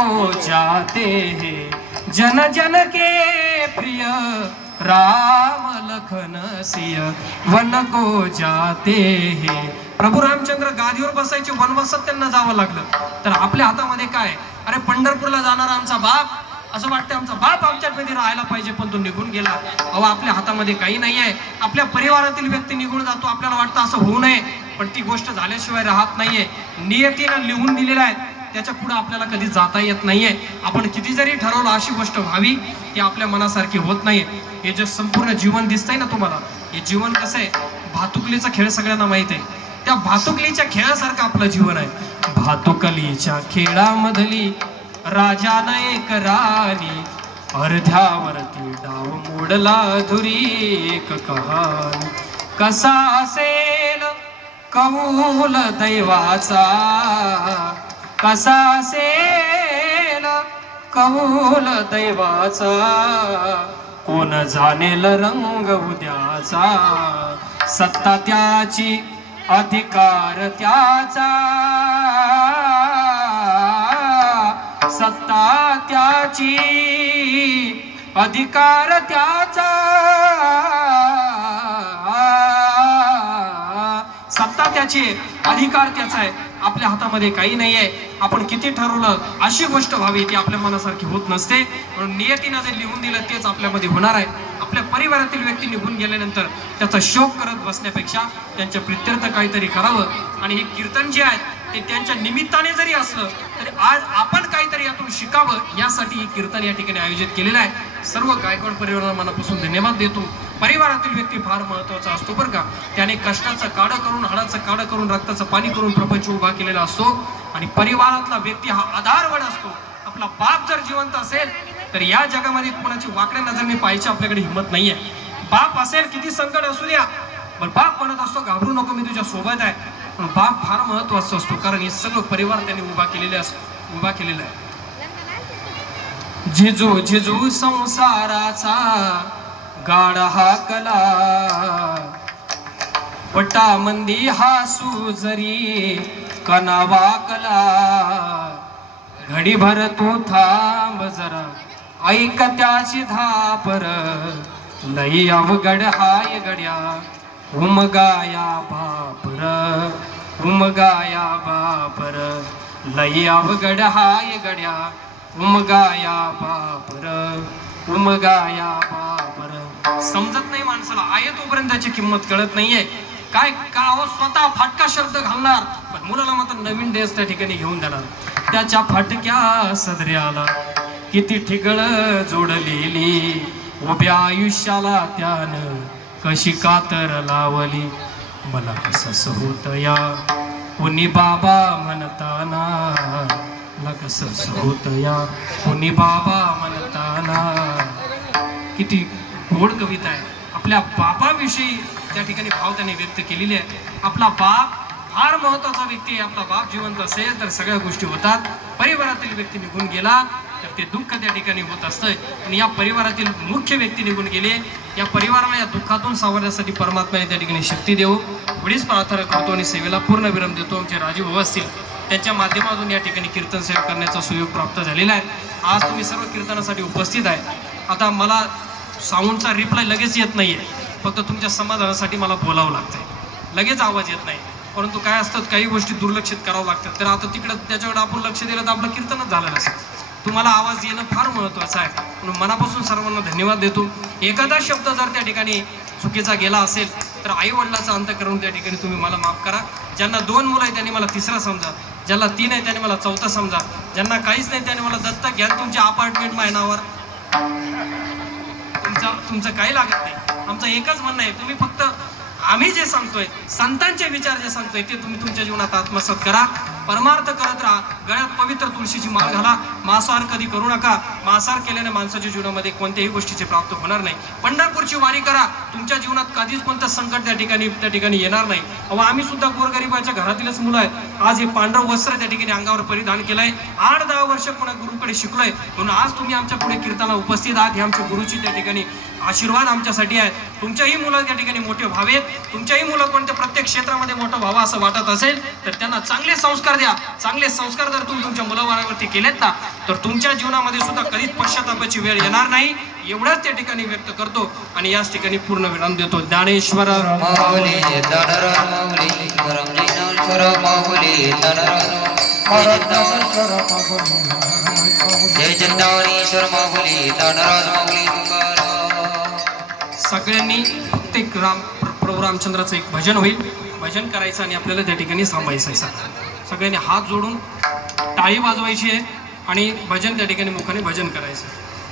को जाते हैं जन जन के प्रिय राम लखन सिय वन को जाते हैं. प्रभू रामचंद्र गादीवर बसायचे, वनवासात त्यांना जावं लागलं. तर आपल्या हातामध्ये काय? अरे पंढरपूरला जाणारा आमचा बाप, असं वाटतं आमचा बाप आमच्यामध्ये राहायला पाहिजे, पण तो निघून गेला. अहो आपल्या हातामध्ये काही नाही आहे. आपल्या परिवारातील व्यक्ती निघून जातो, आपल्याला वाटतं असं होऊ नये, पण ती गोष्ट झाल्याशिवाय राहत नाहीये. नियतीनं लिहून दिलेलं आहे, त्याच्या पुढे आपल्याला कधी जाता येत नाहीये. आपण किती जरी ठरवलं अशी गोष्ट व्हावी, ती आपल्या मनासारखी होत नाहीये. हे जे संपूर्ण जीवन दिसतंय ना तुम्हाला, हे जीवन कसं आहे? भातुकलीचा खेळ सगळ्यांना माहित आहे. त्या भातुकलीच्या खेळासारखं आपलं जीवन आहे. भातुकलीच्या खेळामधली राजानं एक राणी, अर्ध्यावरती डाव मोडला धुरी एक कहाणी. कसा असेल कौल दैवाचा, कसा असेल कौल दैवाचा, कोण जाणेल रंग उद्याचा. सत्ता त्याची अधिकार त्याचा, सत्ता त्याची अधिकार त्याचा, सत्ता त्याची अधिकार त्याचा आहे. आपल्या हातामध्ये काही नाही आहे. आपण किती ठरवलं अशी गोष्ट व्हावी, ती आपल्या मनासारखी होत नसते. म्हणून नियतीनं जे लिहून दिलं तेच आपल्यामध्ये होणार आहे. आपल्या परिवारातील व्यक्ती निघून गेल्यानंतर त्याचा शोक करत बसण्यापेक्षा त्यांच्या प्रित्यर्थ काहीतरी करावं. आणि हे कीर्तन जे आहे ते त्यांच्या निमित्ताने जरी असलं तरी आज आपण काहीतरी यातून शिकावं, यासाठी हे कीर्तन या ठिकाणी आयोजित केलेलं आहे. सर्व गायकवाड परिवाराला मनापासून धन्यवाद देतो. परिवारातील व्यक्ती फार महत्त्वाचा असतो बरं का. त्याने कष्टाचं काढं करून, हाडाचं काढं करून, रक्ताचं पाणी करून प्रपंच उभा केलेला असतो. आणि परिवारातला व्यक्ती हा आधारवड असतो. आपला बाप जर जिवंत असेल तर या जगामध्ये कोणाची वाकड्या नजरेने पाहायची आपल्याकडे हिंमत नाहीये. बाप असेल किती संकट असू द्या, पण बाप म्हणत असतो घाबरू नको, मी तुझ्या सोबत आहे. पण बाप फार महत्त्वाचा असतो, कारण हे सगळं परिवार त्यांनी उभा केलेला आहे. झिजू झिजू संसाराचा गाडा हाकला, पटामंदी हासू जरी कना वाकला. घडीभर तू थांब जरा, ऐक त्याची धापर, लई अवघड हाय गड्या उमगाया बापर, उमगाया बापर, लई अवघड हाय गड्या उमगाया बापर, उमगाया बापर. समजत नाही माणसाला, आहे तोपर्यंत त्याची किंमत कळत नाहीये. काय का हो, स्वतः फाटका शब्द घालणार, पण मुलाला मात्र नवीन ड्रेस त्या ठिकाणी घेऊन देणार. त्याच्या फाटक्या सदऱ्याला किती ठिगळ जोडलेली, उभ्या आयुष्याला त्यानं कशी कातर लावली. मला कसं होत या कुणी बाबा म्हणताना, मला कसं होत या कुणी बाबा म्हणताना. किती गोड कविता आहे. आपल्या बापाविषयी त्या ठिकाणी भाव त्याने व्यक्त केलेले आहे. आपला बाप फार महत्त्वाचा व्यक्ती आहे. आपला बाप जिवंत असेल तर सगळ्या गोष्टी होतात. परिवारातील व्यक्ती निघून गेला तर ते दुःख त्या ठिकाणी होत असतं. पण या परिवारातील मुख्य व्यक्ती निघून गेले, या परिवाराला या दुःखातून सावरण्यासाठी परमात्म्याने त्या ठिकाणी शक्ती देऊ, एवढीच प्रार्थना करतो आणि सेवेला पूर्ण विराम देतो. आमचे राजीव भाऊ असतील त्यांच्या माध्यमातून या ठिकाणी कीर्तन सेवा करण्याचा सुयोग प्राप्त झालेला आहे. आज तुम्ही सर्व कीर्तनासाठी उपस्थित आहे. आता मला साऊंडचा रिप्लाय लगेच येत नाहीये, फक्त तुमच्या समाधानासाठी मला बोलावं लागतंय. लगेच आवाज येत नाही, परंतु काय असतात काही गोष्टी दुर्लक्षित करावं लागतात. तर आता तिकडं त्याच्याकडे आपण लक्ष दिलं तर आपलं कीर्तनच झालं नसेल. तुम्हाला आवाज येणं फार महत्त्वाचं आहे, म्हणून मनापासून सर्वांना धन्यवाद देतो. एखादा शब्द जर त्या ठिकाणी चुकीचा गेला असेल तर आई वडिलाचा अंत करून त्या ठिकाणी तुम्ही मला माफ करा. ज्यांना 2 मुलं आहेत त्यांनी मला 3रा समजा, ज्याला 3 आहे त्यांनी मला 4था समजा, ज्यांना काहीच नाही त्यांनी मला दत्तक घ्या. तुमच्या अपार्टमेंट महिनावर तुमचं काही लागत नाही. आमचं एकच म्हणणं आहे, तुम्ही फक्त आम्ही जे सांगतोय, संतांचे विचार जे सांगतोय ते तुम्ही तुमच्या जीवनात आत्मसात करा. परमार्थ करत राहा. गळ्यात पवित्र तुळशीची माळ घाला. मांसाहार कधी करू नका. मांसाहार केल्याने माणसाच्या जीवनामध्ये कोणत्याही गोष्टीची प्राप्त होणार नाही. पंढरपूरची वारी करा. तुमच्या जीवनात कधीच कोणतं संकट त्या ठिकाणी येणार नाही. अहो आम्ही सुद्धा गोरगरिबाच्या घरातीलच मुलं आहेत. आज हे पांढरं वस्त्र त्या ठिकाणी अंगावर परिधान केलंय. 8-10 वर्ष कोणा गुरुकडे शिकलोय, म्हणून आज तुम्ही आमच्या पुढे कीर्तनाला उपस्थित आहात. हे आमच्या गुरुची त्या ठिकाणी आशीर्वाद आमच्यासाठी आहे. तुमच्याही मुलं त्या ठिकाणी मोठे व्हावेत. तुमच्याही मुलं कोणत्या प्रत्येक क्षेत्रामध्ये मोठं व्हावं असं वाटत असेल तर त्यांना चांगले संस्कार द्या. चांगले संस्कार जर तुम्ही तुमच्या मुलाबाळावरती केलेत ना तर तुमच्या जीवनामध्ये सुद्धा कधीच पश्चातापाची वेळ येणार नाही. एवढंच त्या ठिकाणी व्यक्त करतो आणि याच ठिकाणी पूर्ण विराम देतो. ज्ञानेश्वर माऊली ज्ञानराज माऊली परम ज्ञानेश्वर माऊली जय ज्ञानेश्वर माऊली ज्ञानराज माऊली तुकाराम. सगळ्यांनी फक्त एक प्रभू रामचंद्राचं एक भजन होईल. भजन करायचं आणि आपल्याला त्या ठिकाणी थांबायचं आहे. सगळ्यांनी हात जोडून टाळी वाजवायची आहे आणि भजन त्या ठिकाणी मुखाने भजन करायचं.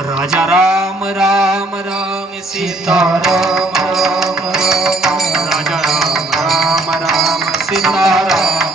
राजा राम राम राम सीता राम राम राम राजा राम राम राम सीता राम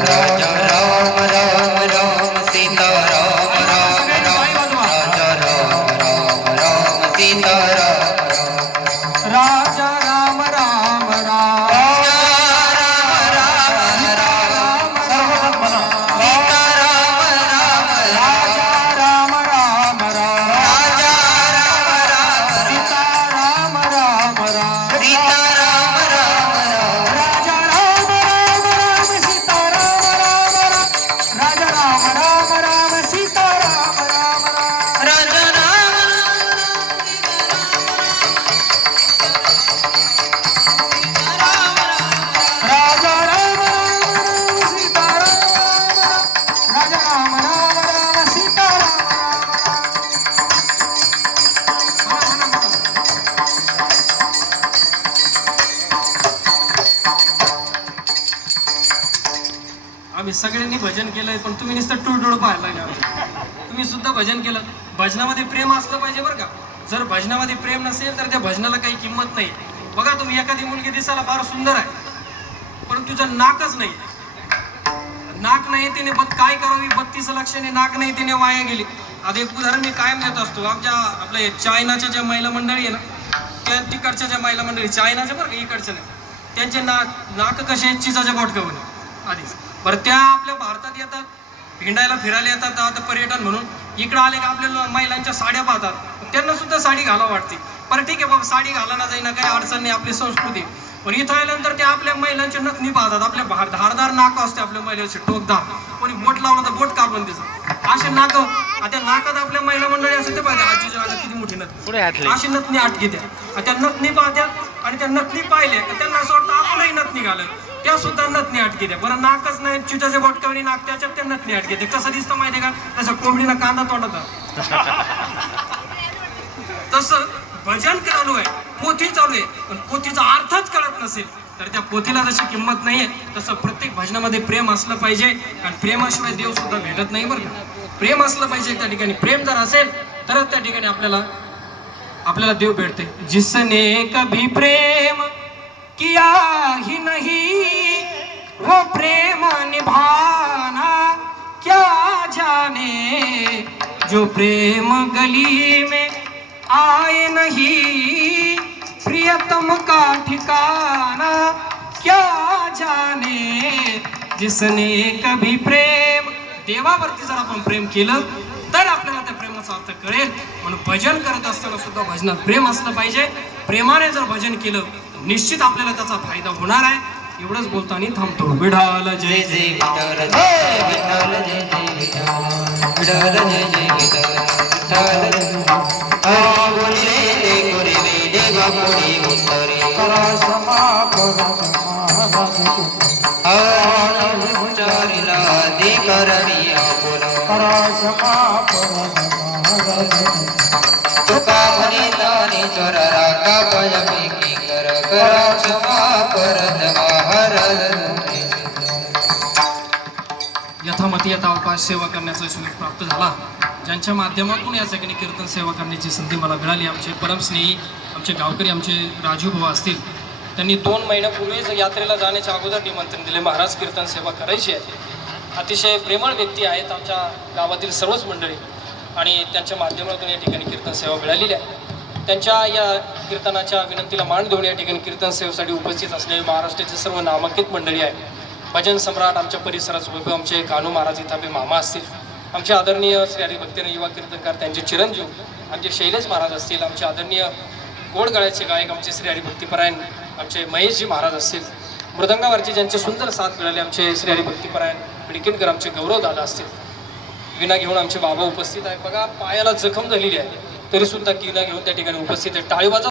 राजा राम राम राम सीता राम राम राम राजा राम राम राम सीता राम राजा राम राम राम आम्ही सगळ्यांनी भजन केलंय पण तुम्ही नुसतं टुळटुळ पाहायला लागले. तुम्ही सुद्धा भजन केलं. भजनामध्ये प्रेम असलं पाहिजे बरं का. जर भजनामध्ये प्रेम नसेल तर त्या भजनाला काही किंमत नाही. बघा तुम्ही एखादी मुलगी दिसायला फार सुंदर आहे पण तुझं नाकच नाही. नाक नाही तिने काय करावी 32 लक्षाने नाक नाही तिने वाया गेली. आता एक उदाहरण मी कायम देत असतो. आपल्या चायनाच्या ज्या महिला मंडळी आहे ना त्या तिकडच्या ज्या महिला मंडळी चायनाच्या बरं का इकडच्या नाही त्यांचे नाक कसे आहेत चिचाच्या बोटक्यावर आधीच. बरं त्या आपल्या भारतात येतात हिंडायला फिरायला येतात. आता पर्यटन म्हणून इकडं आले का आपल्या महिलांच्या साड्या पाहतात. त्यांना सुद्धा साडी घाला वाटते. बरं ठीक आहे बाबा साडी घालायला जाईना काही अडचण नाही आपली संस्कृती. पण इथं आल्यानंतर ते आपल्या महिलांच्या नखनी पाहतात. आपल्या धारदार नाक असते आपल्या महिलांचे टोकदार. कोणी बोट लावलं तर बोट काढून त्याचं असे नाक. आता नाकात आपल्या महिला मंडळी असते ते पाहिजे आजीच्या किती मोठी नथ अशी नथनी आटकी द्या. त्या नथनी पाहत्यात आणि त्या नथनी पाहिल्या त्यांना असं वाटतं आपणही नथनी घालत त्या सुद्धा नथनी अटकी द्या. बरं नाकच नाही चिटाचे बोटकावणी नाक त्याच्यात त्या नथनी अटकी द्या. कसं दिसतं माहितीये का तसं कोंबडीनं कांदा तोंडात. तसं भजन चालू आहे पोथी चालू आहे पण पोथीचा अर्थच कळत नसेल तर त्या पोथीला जशी किंमत नाहीये तसं प्रत्येक भजनामध्ये प्रेम असलं पाहिजे. आणि प्रेमाशिवाय देव सुद्धा भेटत नाही बरं का. प्रेम असलं पाहिजे त्या ठिकाणी. प्रेम जर असेल तरच त्या ठिकाणी आपल्याला देव भेटते. जिसने कभी प्रेम किया ही नहीं वो प्रेम निभाना क्या जाने. जो प्रेम गली में आए नहीं प्रियतम का ठिकाना क्या जाने. जिसने कभी प्रेम देवावरती जर आपण प्रेम केलं तर आपल्याला त्या प्रेमाचा अर्थ कळेल. म्हणून भजन करत असताना सुद्धा भजनात प्रेम असलं पाहिजे. प्रेमाने जर भजन केलं निश्चित आपल्याला त्याचा फायदा होणार आहे. एवढंच बोलताना थांबतो. विठाल जय जय विठ्ठल जय विठ्ठल जय जय विठ्ठल जय जय विठ्ठल. गोरी उत्तरे उच्चारिला दे करवी आपुल तुका म्हणे ज्ञानेश्वर रागा पैकी कर करा क्षमा करत महाराज. यथामती यथा अवकाश सेवा करण्याचा सुयोग प्राप्त झाला. ज्यांच्या माध्यमातून या ठिकाणी कीर्तन सेवा करण्याची संधी मला मिळाली. आमचे परमस्नेही आमचे गावकरी आमचे राजू भाऊ असतील त्यांनी 2 महिन्यापूर्वीच यात्रेला जाण्याच्या अगोदर निमंत्रण दिले. महाराज कीर्तन सेवा करायची आहे. अतिशय प्रेमळ व्यक्ती आहेत आमच्या गावातील सर्वच मंडळी आणि त्यांच्या माध्यमातून या ठिकाणी कीर्तन सेवा मिळालेली आहे. त्यांच्या या कीर्तनाच्या विनंतीला मान देऊन या ठिकाणी कीर्तन सेवेसाठी उपस्थित असलेले महाराष्ट्राचे सर्व नामांकित मंडळी आहे. भजन सम्राट आमच्या परिसराचे वैभव आमचे कान्हू महाराज इथापे मामा असतील. आमचे आदरणीय श्री हरिभक्तीने युवा कीर्तनकार त्यांचे चिरंजीव आमचे शैलेश महाराज असतील. आमचे आदरणीय गोड गळ्याचे गायक आमचे श्री हरिभक्तीपरायण आमचे महेशजी महाराज असतील. मृदंगावरचे ज्यांचे सुंदर साथ मिळाले आमचे श्री हरिभक्तीपरायण बिडकिनकर आमचे गौरव दादा असतील. विना घेऊन आमचे बाबा उपस्थित आहे. बघा पायाला जखम झालेली आहे तरी सुद्धा किना घेऊन त्या ठिकाणी उपस्थित आहे. टाळी वाजवा.